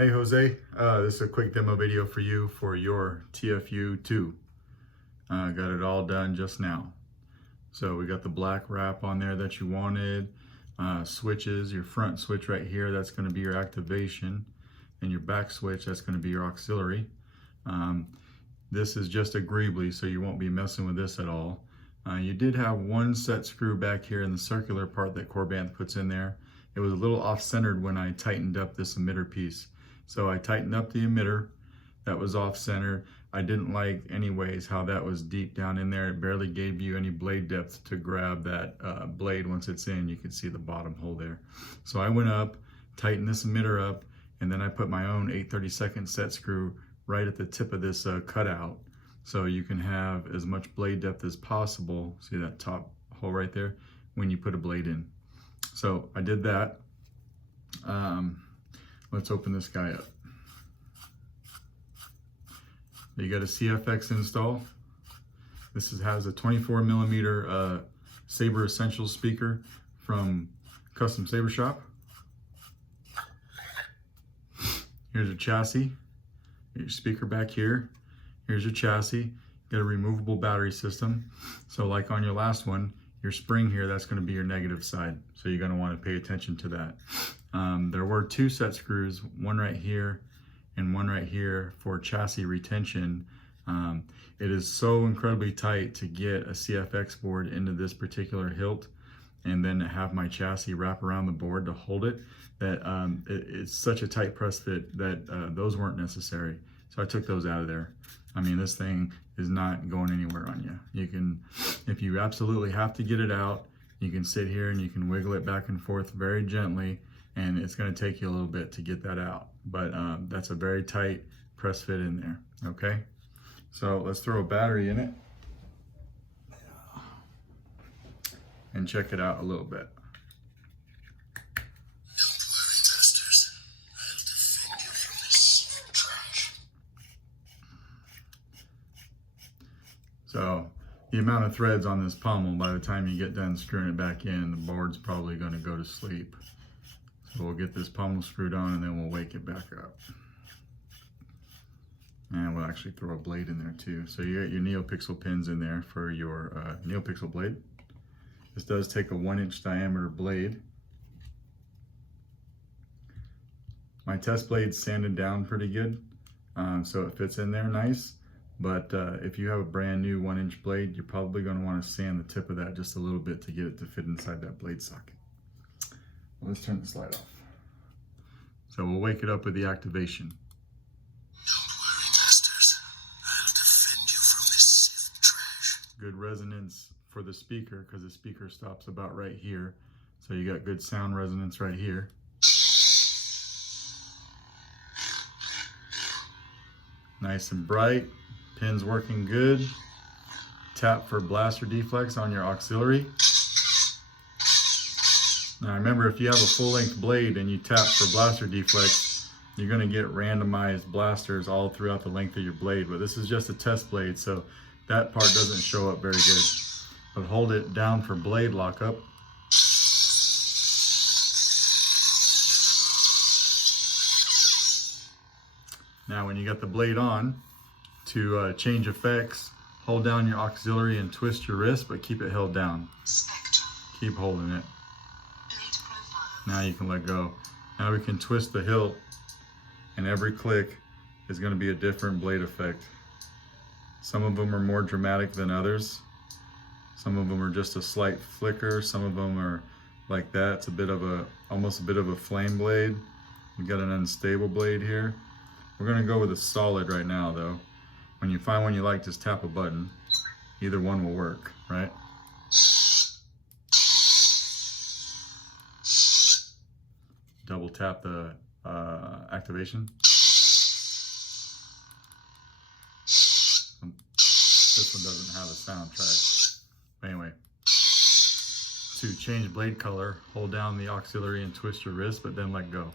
Hey Jose, this is a quick demo video for you for your TFU2. Got it all done just now. So we got the black wrap on there that you wanted, switches, your front switch right here, that's going to be your activation, and your back switch, that's going to be your auxiliary. This is just a greebly, so you won't be messing with this at all. You did have one set screw back here in the circular part that Korbanth puts in there. It was a little off-centered when I tightened up this emitter piece. So I tightened up the emitter, that was off-center. I didn't like anyways how that was deep down in there. It barely gave you any blade depth to grab that blade once it's in. You can see the bottom hole there. So I went up, tightened this emitter up, and then I put my own 8/32 set screw right at the tip of this cutout. So you can have as much blade depth as possible. See that top hole right there? When you put a blade in. So I did that. Let's open this guy up. You got a CFX install. This has a 24mm Sabre Essentials speaker from Custom Sabre Shop. Here's your chassis, your speaker back here. Here's your chassis. Got a removable battery system. So like on your last one, your spring here, that's going to be your negative side. So you're going to want to pay attention to that. There were two set screws, one right here and one right here for chassis retention. It is so incredibly tight to get a CFX board into this particular hilt and then have my chassis wrap around the board to hold it, that it's such a tight press fit that those weren't necessary. So I took those out of there. I mean, this thing is not going anywhere on you. You can, if you absolutely have to get it out, you can sit here and you can wiggle it back and forth very gently, and it's going to take you a little bit to get that out. But that's a very tight press fit in there, okay? So let's throw a battery in it and check it out a little bit. So the amount of threads on this pommel, by the time you get done screwing it back in, the board's probably going to go to sleep. So we'll get this pommel screwed on and then we'll wake it back up. And we'll actually throw a blade in there too. So you got your neopixel pins in there for your neopixel blade. This does take a 1-inch diameter blade. My test blade's sanded down pretty good, so it fits in there nice. But if you have a brand new 1-inch blade, you're probably going to want to sand the tip of that just a little bit to get it to fit inside that blade socket. Well, let's turn this light off. So we'll wake it up with the activation. Don't worry, Masters. I'll defend you from this sift trash. Good resonance for the speaker because the speaker stops about right here. So you got good sound resonance right here. Nice and bright. Pins working good. Tap for blaster deflex on your auxiliary. Now remember, if you have a full-length blade and you tap for blaster deflex, you're going to get randomized blasters all throughout the length of your blade. But this is just a test blade, so that part doesn't show up very good. But hold it down for blade lockup. Now when you got the blade on, to change effects, hold down your auxiliary and twist your wrist, but keep it held down. Keep holding it. Now you can let go. Now we can twist the hilt, and every click is going to be a different blade effect. Some of them are more dramatic than others. Some of them are just a slight flicker. Some of them are like that. It's a bit of a, almost a bit of a flame blade. We got an unstable blade here. We're going to go with a solid right now though. When you find one you like, just tap a button. Either one will work, right? Double tap the activation. This one doesn't have a soundtrack. Anyway, to change blade color, hold down the auxiliary and twist your wrist, but then let go.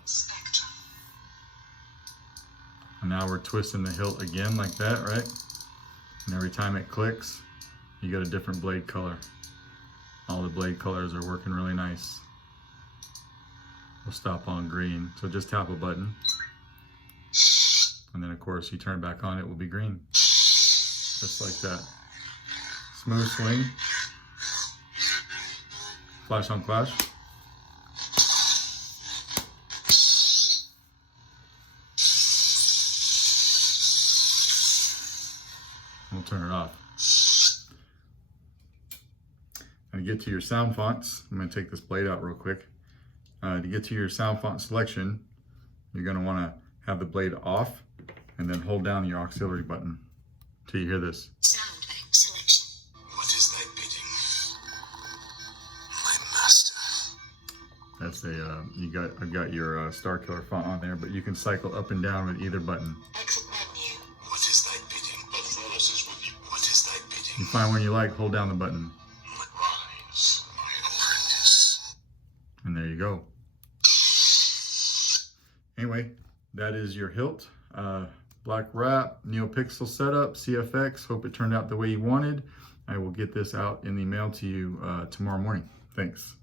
And now we're twisting the hilt again like that, right? And every time it clicks, you get a different blade color. All the blade colors are working really nice. We'll stop on green, so just tap a button. course, you turn it back on, it will be green. Just like that. Smooth swing. Flash on flash. We'll turn it off. And to get to your sound fonts, I'm going to take this blade out real quick. To get to your sound font selection, you're going to want to have the blade off and then hold down your auxiliary button till you hear this. Sound selection. What is thy bidding, my master? That's I've got your Star Killer font on there, but you can cycle up and down with either button. Exit menu. What is thy bidding? Authorus is with you. What is thy bidding? You find one you like, hold down the button. Rise, my apprentice. And there you go. Anyway, that is your hilt. Black wrap, neopixel setup, CFX. Hope it turned out the way you wanted. I will get this out in the mail to you tomorrow morning. Thanks.